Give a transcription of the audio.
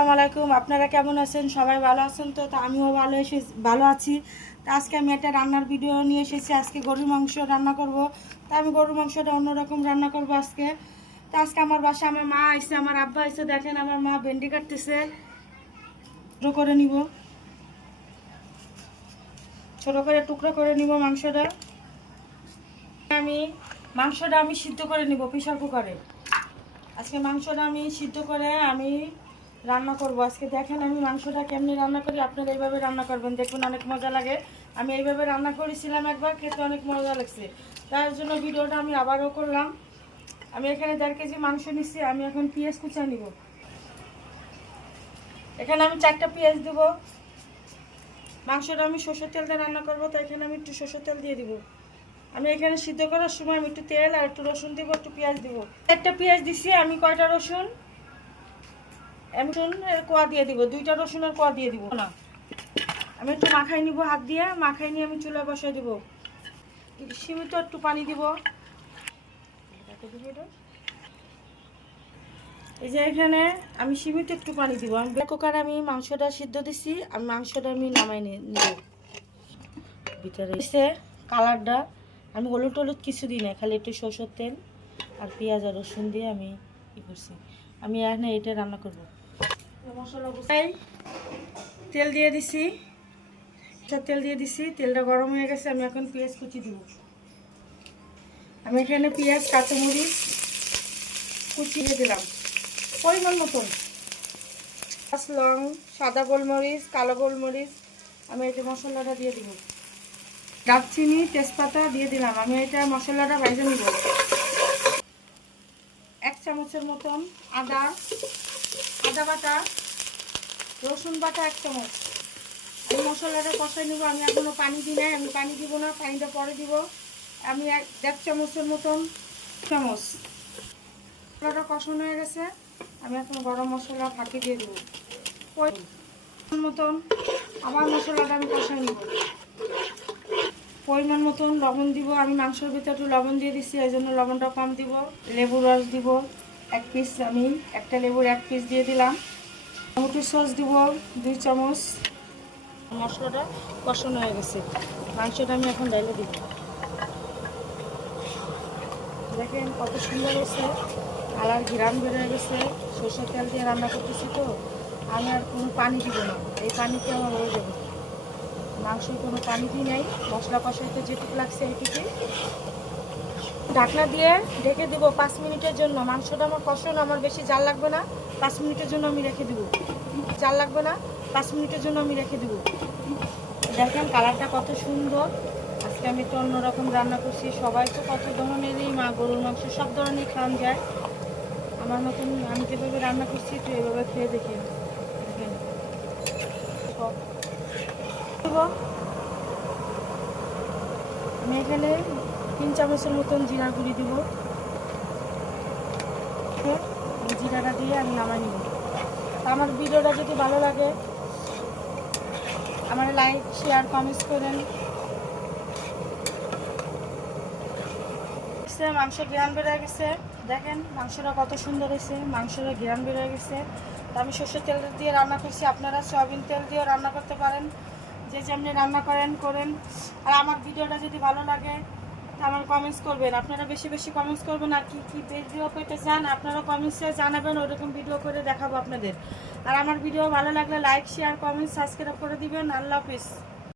আসসালামু আলাইকুম। আপনারা কেমন আছেন? সবাই ভালো আছেন তো? আমিও ভালো আছি। তো আজকে আমি একটা রান্নার ভিডিও নিয়ে এসেছি। আজকে গরুর মাংস রান্না করব। তো আমি গরুর মাংসটা অন্যরকম রান্না করব আজকে। তো আজকে আমার বাসায় আমার মা আইছে, আমার আব্বা আইছে। দেখেন আমার মা ভেন্ডি কাটতেছে। ছোটো করে নিব, ছোটো করে টুকরো করে নিব মাংসটা। মাংসটা আমি সিদ্ধ করে নিব প্রেসার কুকারে। আজকে মাংসটা আমি সিদ্ধ করে আমি রান্না করব। আজকে দেখেন আমি মাংসটা কেমনি রান্না করি, আপনারা এইভাবে রান্না করবেন, দেখুন অনেক মজা লাগে। আমি এইভাবে রান্না করেছিলাম একবার, খেতে অনেক মজা লাগছে। তার জন্য ভিডিওটা আমি আবারও করলাম। আমি এখানে 1.5 কেজি মাংস নিচ্ছি। আমি এখন পেঁয়াজ কুচা নিব। এখানে আমি 4টা পেঁয়াজ দেব। মাংসটা আমি সরষের তেল দিয়ে রান্না করবো, তো এখানে আমি একটু সরষের তেল দিয়ে দিব। আমি এখানে সিদ্ধ করার সময় আমি একটু তেল আর একটু রসুন দিব, একটু পেঁয়াজ দিব। একটা পেঁয়াজ দিচ্ছি আমি। কয়টা রসুন? রসুনের কোয়া দিয়ে দিব, 2টা রসুনের কোয়া দিয়ে দিব না। আমি একটু মাখাই নিব, হাত দিয়ে মাখাই নিয়ে আমি চুলা বসাই দিব। সীমিত একটু পানি দিব। এই যে এখানে আমি সীমিত একটু পানি দিব। আমি কুকারে আমি মাংসটা সিদ্ধ দিচ্ছি। আমি মাংসটা আমি নামাই নিব। ভিতরে কালারটা আমি হলুদ টলুদ কিছু দিই না, খালি একটু সরষের তেল আর পেঁয়াজ আর রসুন দিয়ে আমি ই করছি। আমি এখানে এটা রান্না করবো। মশলা তেল দিয়ে দিছি, তেল দিয়ে দিছি। তেলটা গরম হয়ে গেছে। আমি এখন পেঁয়াজ কুচি দিব। আমি এখানে পেঁয়াজ কাঁচামরিচ কুচিয়ে দিলাম পরিমাণ মতন। লং, সাদা গোলমরিচ, কালো গোলমরিচ। আমি এটা মশলাটা দিয়ে দিব। দারচিনি, তেজপাতা দিয়ে দিলাম। আমি এটা মশলাটা ভেজে নিব। 1 চামচের মতন আদা বাটা, রসুন বাটা 1 চামচ। আমি মশলাটা কষাই নেব। আমি এখনো পানি দিই নাই, আমি পানি দিব না, পানিটা পরে দিব। আমি 1.5 চামচের মতন মশলাটা কষানো হয়ে গেছে। আমি এখন গরম মশলা ফাঁকি দিয়ে দেবো মতন। আমার মশলাটা আমি কষাই নেব। পরিমাণ মতন লবণ দিব। আমি মাংসের ভিতরে একটু লবণ দিয়ে দিচ্ছি, এই জন্য লবণটা কম দিব। লেবুর রস দিব 1 পিস। আমি একটা লেবুর 1 পিস দিয়ে দিলাম। টমেটো সস দিব 2 চামচ। মশলাটা কষানো হয়ে গেছে। মাংসটা আমি এখন ঢেলে দিব। দেখেন কত সুন্দর হয়েছে, কালার ঘিরান বেড়ে গেছে। সরষের তেল দিয়ে রান্না করতেছি তো আমি আর কোনো পানি দিব না। এই পানিতে আমার হয়ে যাবে। মাংসে কোনো পানি দিই নাই, মশলা কষাইতে যেটুকু লাগছে এইটুকুই। ঢাকনা দিয়ে ঢেকে দিব 5 মিনিটের জন্য। মাংসটা আমার কষানো, আমার বেশি জাল লাগবে না। 5 মিনিটের জন্য আমি রেখে দিব। জাল লাগবে না, 5 মিনিটের জন্য আমি রেখে দিব। দেখেন কালারটা কত সুন্দর। আজকে আমি তো অন্যরকম রান্না করছি। সবাই তো কত ধরনেরই গরুর মাংস সব ধরনেরই খাওয়ান যায়। আমার মতন আমি যেভাবে রান্না করছি তো এভাবে খেয়ে দেখেন। দেখেন আমি এখানে 3 চামচের মতন জিরা গুঁড়ি দিব। জিরাটা দিয়ে আমি নামাই নিব। আমার ভিডিওটা যদি ভালো লাগে আমার লাইক, শেয়ার, কমেন্টস করেন। মাংস ঘ্রাণ বেড়ে গেছে। দেখেন মাংসটা কত সুন্দর হয়েছে, মাংসটা ঘ্রাণ বেড়ে গেছে। তো আমি সরষের তেল দিয়ে রান্না করছি, আপনারা সয়াবিন তেল দিয়েও রান্না করতে পারেন। যে যেমনি রান্না করেন। আর আমার ভিডিওটা যদি ভালো লাগে তা আমার কমেন্টস করবেন। আপনারা বেশি বেশি কমেন্টস করবেন। আর কি ভিডিও পেতে চান আপনারা কমেন্টসে জানাবেন, ওরকম ভিডিও করে দেখাবো আপনাদের। আর আমার ভিডিও ভালো লাগলে লাইক, শেয়ার, কমেন্ট, সাবস্ক্রাইব করে দিবেন। আল্লাহ হাফিজ।